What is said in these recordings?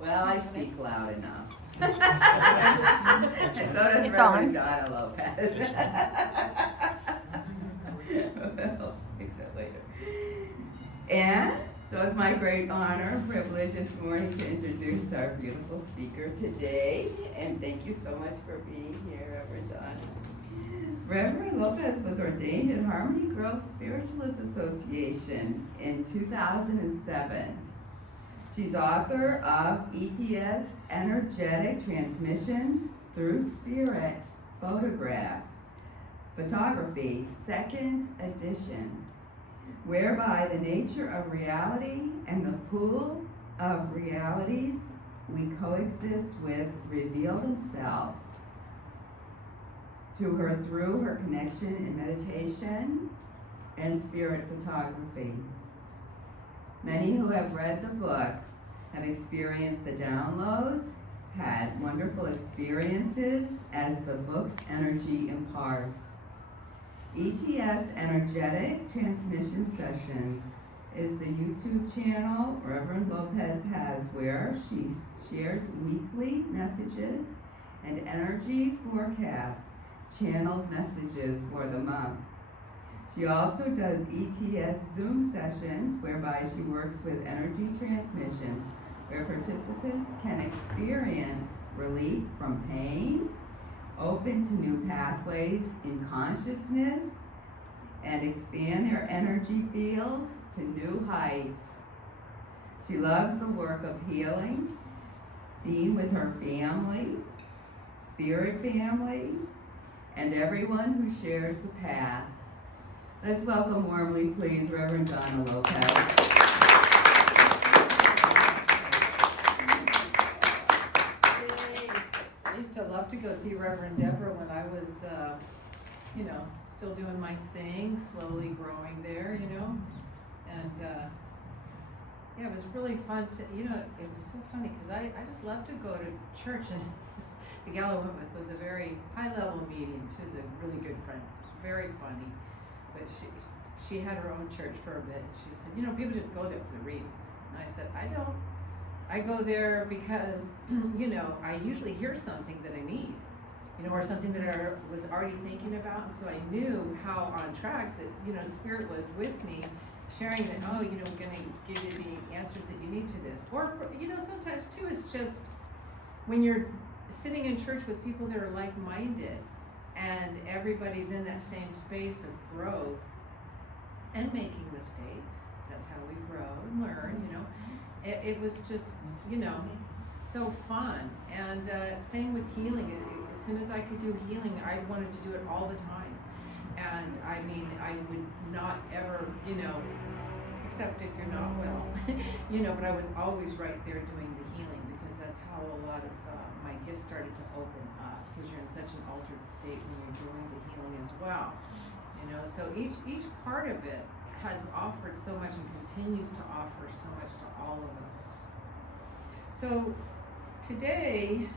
Well, I speak loud enough. And so does It's Reverend on. Donna Lopez. We'll fix it later. And so it's my great honor and privilege this morning to introduce our beautiful speaker today. And thank you so much for being here, Reverend Donna. Reverend Lopez was ordained in Harmony Grove Spiritualist Association in 2007. She's author of ETS Energetic Transmissions Through Spirit Photographs, Photography, 2nd edition, whereby the nature of reality and the pool of realities we coexist with reveal themselves to her through her connection in meditation and spirit photography. Many who have read the book have experienced the downloads, had wonderful experiences as the book's energy imparts. ETS Energetic Transmission Sessions is the YouTube channel Reverend Lopez has, where she shares weekly messages and energy forecasts, channeled messages for the month. She also does ETS Zoom sessions, whereby she works with energy transmissions, where participants can experience relief from pain, open to new pathways in consciousness, and expand their energy field to new heights. She loves the work of healing, being with her family, spirit family, and everyone who shares the path. Let's welcome warmly, please, Reverend Donna Lopez. I used to love to go see Reverend Deborah when I was, still doing my thing, slowly growing there, and yeah, it was really fun to, it was so funny because I just love to go to church, and the gal I went with was a very high-level medium. She was a really good friend, very funny, but she had her own church for a bit. She said, people just go there for the readings, and I said, I don't. I go there because, I usually hear something that I need, or something that I was already thinking about. And so I knew how on track that, Spirit was with me, sharing that, we're going to give you the answers that you need to this. Or, sometimes too, it's just when you're sitting in church with people that are like-minded and everybody's in that same space of growth and making mistakes. That's how we grow and learn, It was just, so fun. And same with healing. As soon as I could do healing, I wanted to do it all the time. And I mean, I would not ever, except if you're not well, but I was always right there doing the healing, because that's how a lot of my gifts started to open up, because you're in such an altered state when you're doing the healing as well. So each part of it has offered so much and continues to offer so much to all of us. So today,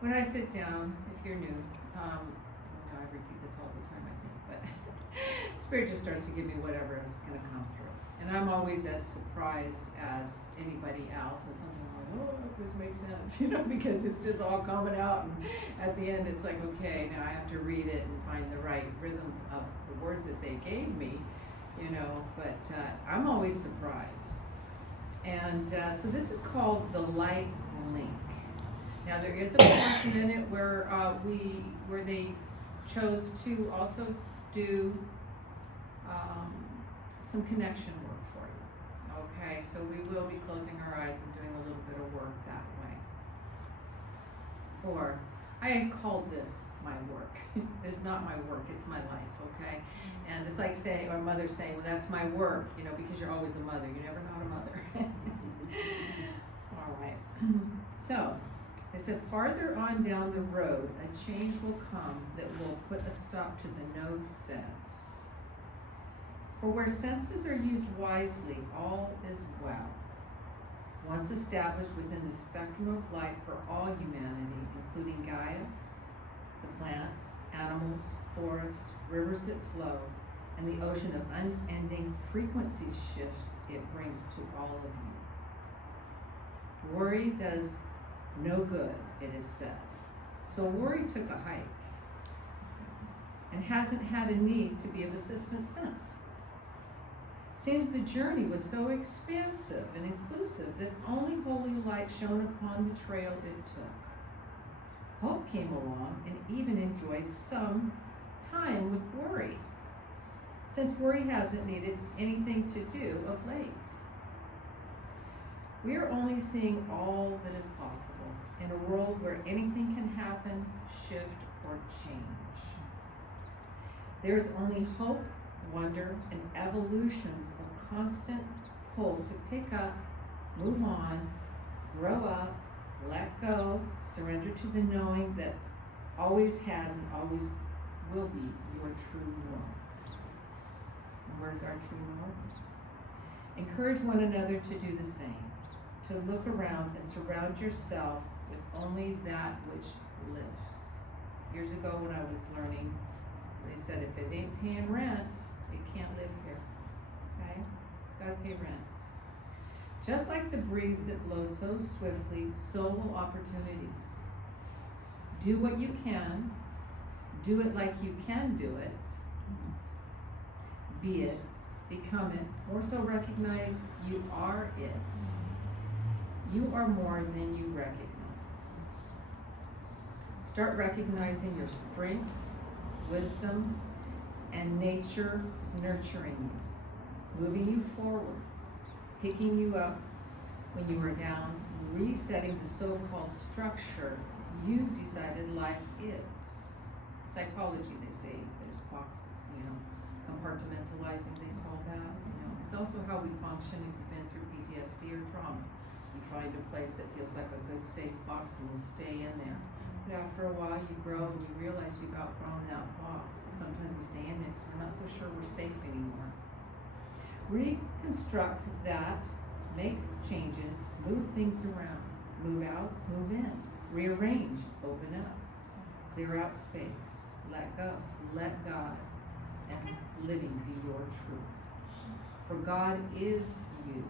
when I sit down, if you're new, I repeat this all the time, I think, but Spirit just starts to give me whatever is going to come through. And I'm always as surprised as anybody else, and sometimes I'm like, this makes sense, because it's just all coming out, and at the end it's like, okay, now I have to read it and find the right rhythm of the words that they gave me, but I'm always surprised. And so this is called the Light Link. Now there is a portion in it where they chose to also do some connection work for you. Okay, so we will be closing our eyes and doing a little bit of work that way. Or I called this my work. It's not my work, it's my life, okay? And it's like mother saying, well, that's my work, because you're always a mother. You're never not a mother. All right. So, it said, farther on down the road, a change will come that will put a stop to the no sense. For where senses are used wisely, all is well. Once established within the spectrum of light for all humanity, including Gaia, the plants, animals, forests, rivers that flow, and the ocean of unending frequency shifts it brings to all of you. Worry does no good, it is said. So worry took a hike and hasn't had a need to be of assistance since. Seems the journey was so expansive and inclusive that only holy light shone upon the trail it took. Hope came along and even enjoyed some time with worry, since worry hasn't needed anything to do of late. We are only seeing all that is possible in a world where anything can happen, shift, or change. There's only hope, wonder, and evolutions of constant pull to pick up, move on, grow up, let go, surrender to the knowing that always has and always will be your true north. And where's our true north? Encourage one another to do the same, to look around and surround yourself with only that which lives. Years ago when I was learning, they said if it ain't paying rent, it can't live here, okay? It's gotta pay rent. Just like the breeze that blows so swiftly, so will opportunities. Do what you can, do it like you can do it, be it, become it, more so recognize you are it. You are more than you recognize. Start recognizing your strengths, wisdom, and nature is nurturing you, moving you forward, picking you up when you are down, resetting the so-called structure you've decided life is. Psychology, they say, there's boxes, compartmentalizing, they call that. It's also how we function if you've been through PTSD or trauma. You find a place that feels like a good, safe box and you stay in there. But after a while, you grow and you realize you've outgrown that box. But sometimes we stay in there because we're not so sure we're safe anymore. Reconstruct that, make changes, move things around, move out, move in, rearrange, open up, clear out space, let go, let God, and living be your truth. For God is you.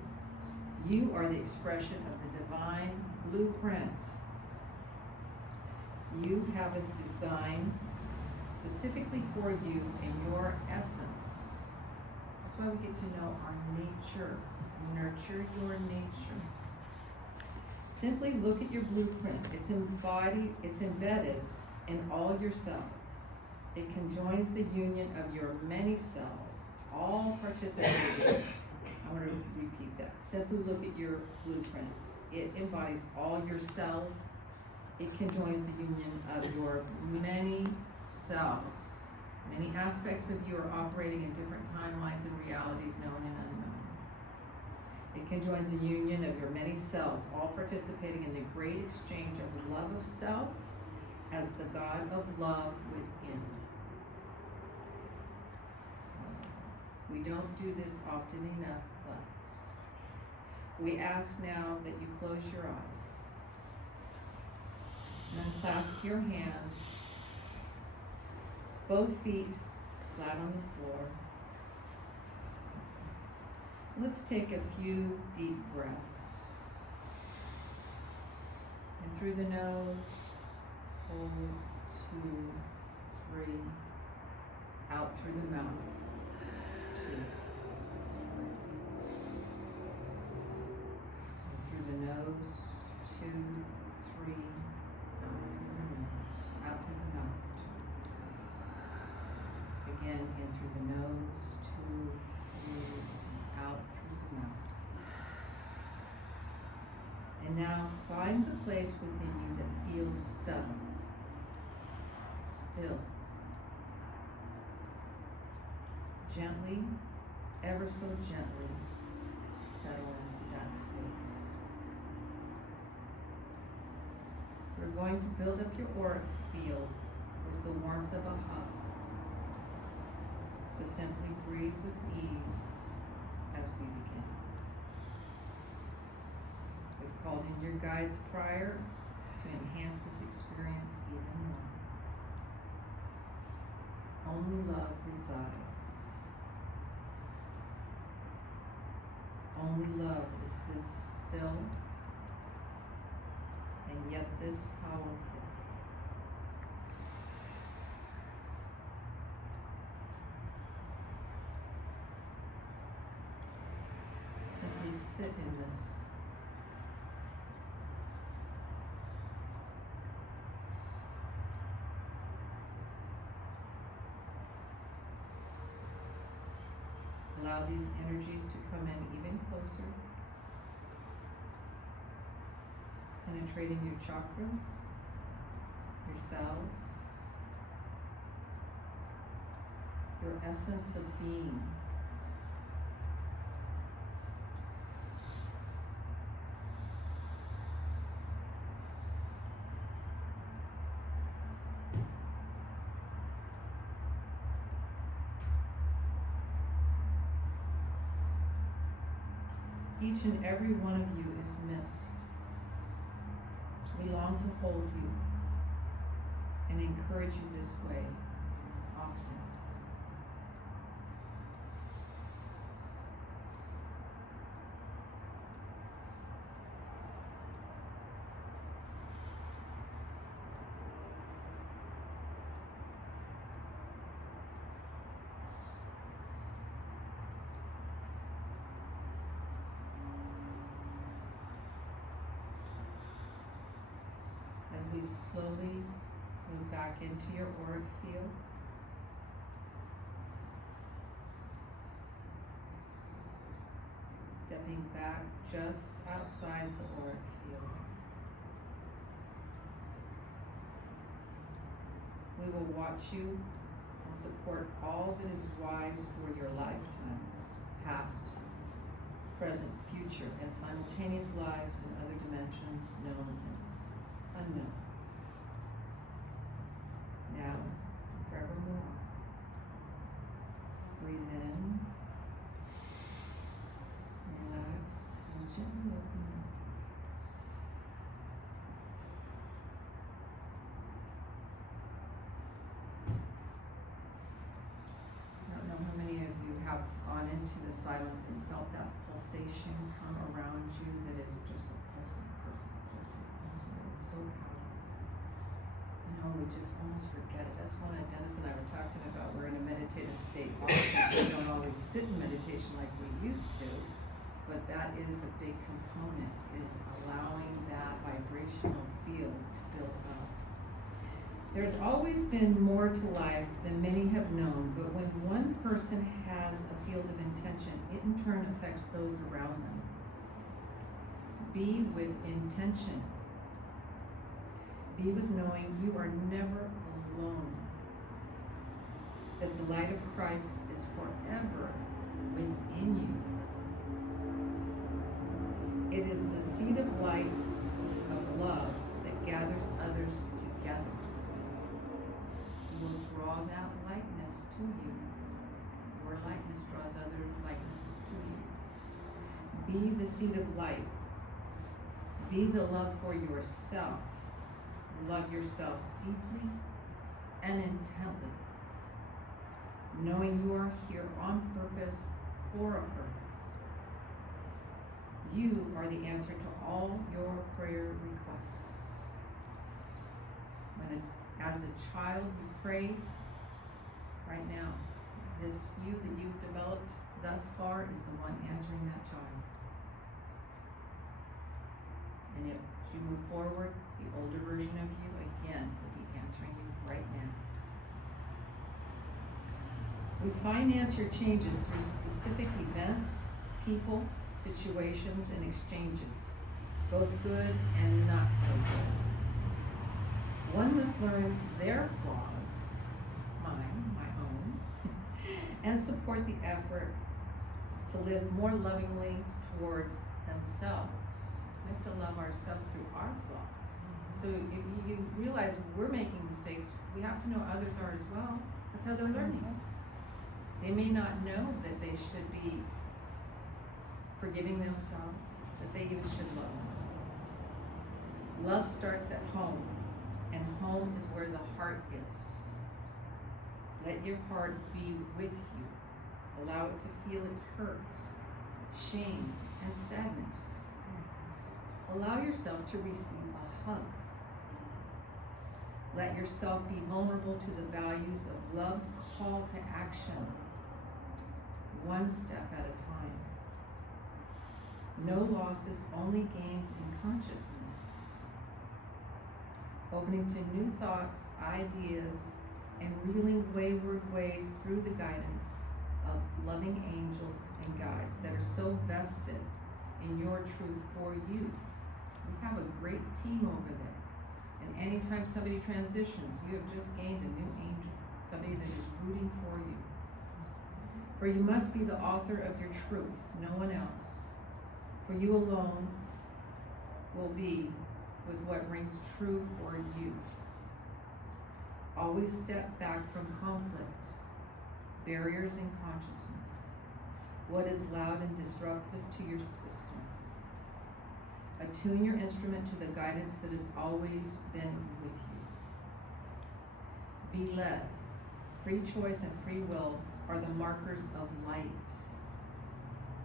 You are the expression of the divine blueprint. You have a design specifically for you in your essence. That's why we get to know our nature. Nurture your nature. Simply look at your blueprint. It's embodied, it's embedded in all your cells. It conjoins the union of your many cells, all participating. I want to repeat that. Simply look at your blueprint. It embodies all your cells. It conjoins the union of your many cells. Many aspects of you are operating in different timelines and realities, known and unknown. It conjoins the union of your many selves, all participating in the great exchange of love of self as the God of love within. We don't do this often enough, but we ask now that you close your eyes and unclasp your hands, both feet flat on the floor. Let's take a few deep breaths. And through the nose, hold 2, 3, out through the mouth, 2, 3. And through the nose, 2, 3, out through the mouth, 2. Again, in through the nose, 2, 3, out through the mouth. And now find the place within you that feels settled, still. Gently, ever so gently, settle into that space. We're going to build up your auric field with the warmth of a hug. So simply breathe with ease as we begin. We've called in your guides prior to enhance this experience even more. Only love resides only love is this still and yet this powerful. Simply sit in this. Allow these energies to come in even closer, penetrating your chakras, your cells, your essence of being. Each and every one of you is missed. We long to hold you and encourage you this way often. As we slowly move back into your auric field, stepping back just outside the auric field, we will watch you and support all that is wise for your lifetimes, past, present, future, and simultaneous lives in other dimensions, known and unknown. Now, forevermore. Breathe in, relax, and gently open your eyes. I don't know how many of you have gone into the silence and felt that pulsation come around you that is just a pulsing. It's so powerful. You know, we just almost forget it. That's what Dennis and I were talking about. We're in a meditative state. Obviously, we don't always sit in meditation like we used to, but that is a big component, is allowing that vibrational field to build up. There's always been more to life than many have known, but when one person has a field of intention, it in turn affects those around them. Be with intention. Be with knowing you are never alone. That the light of Christ is forever within you. It is the seed of light of love that gathers others together. You will draw that likeness to you. Your likeness draws other likenesses to you. Be the seed of light. Be the love for yourself. Love yourself deeply and intently, knowing you are here on purpose for a purpose. You are the answer to all your prayer requests. As a child, you pray right now. This you that you've developed thus far is the one answering that child. And if you move forward, the older version of you again will be answering you right now. We finance your changes through specific events, people, situations, and exchanges, both good and not so good. One must learn their flaws, mine, my own, and support the efforts to live more lovingly towards themselves. We have to love ourselves through our flaws. So if you realize we're making mistakes, we have to know others are as well. That's how they're learning. They may not know that they should be forgiving themselves, that they even should love themselves. Love starts at home, and home is where the heart is. Let your heart be with you. Allow it to feel its hurts. shame, and sadness. Allow yourself to receive a hug. Let yourself be vulnerable to the values of love's call to action, one step at a time. No losses, only gains in consciousness. Opening to new thoughts, ideas, and reeling wayward ways through the guidance of loving angels and guides that are so vested in your truth for you. We have a great team over there. And anytime somebody transitions, you have just gained a new angel, somebody that is rooting for you. For you must be the author of your truth, no one else. For you alone will be with what rings true for you. Always step back from conflict, barriers in consciousness, what is loud and disruptive to your system. Attune your instrument to the guidance that has always been with you. Be led. Free choice and free will are the markers of light.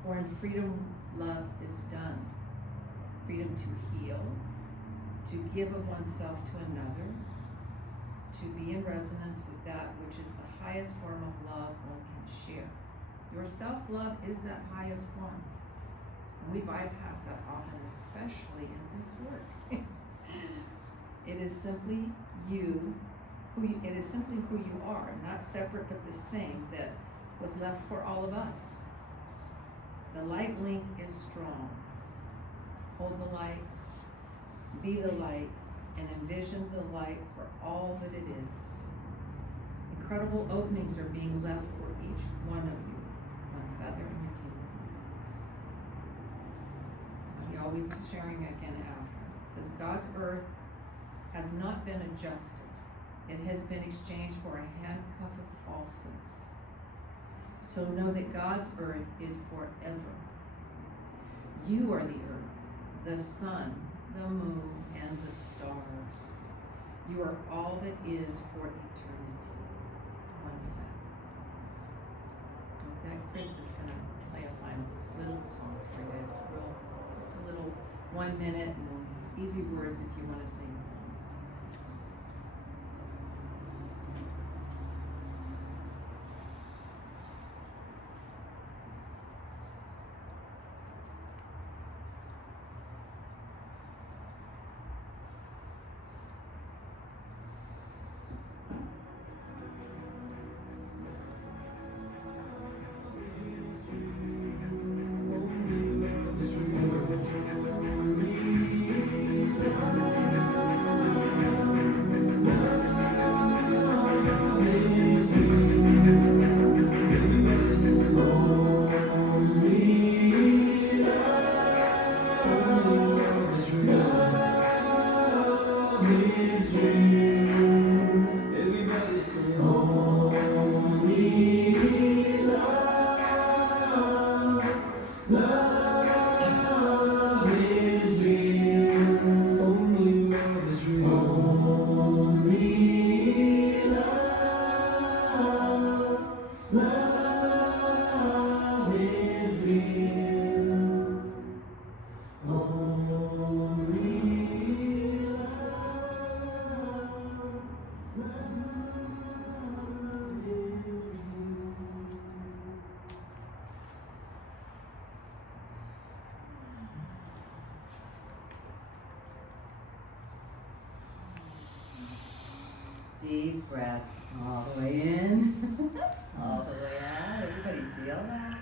For in freedom, love is done. Freedom to heal, to give of oneself to another, to be in resonance with that which is the highest form of love one can share. Your self-love is that highest form. And we bypass that often, especially in this work. It is simply it is simply who you are, not separate but the same, that was left for all of us. The light link is strong. Hold the light, be the light, and envision the light for all that it is. Incredible openings are being left for each one of you, one feather in your teeth. He always is sharing again after. It says, God's earth has not been adjusted. It has been exchanged for a handcuff of falsehoods. So know that God's earth is forever. You are the earth, the sun, the moon, and the stars. You are all that is for eternity. One fact. With that, Chris is going to play a final little song for you. It's just a little 1 minute and easy words if you want to sing. Deep breath all the way in, all the way out. Everybody feel that?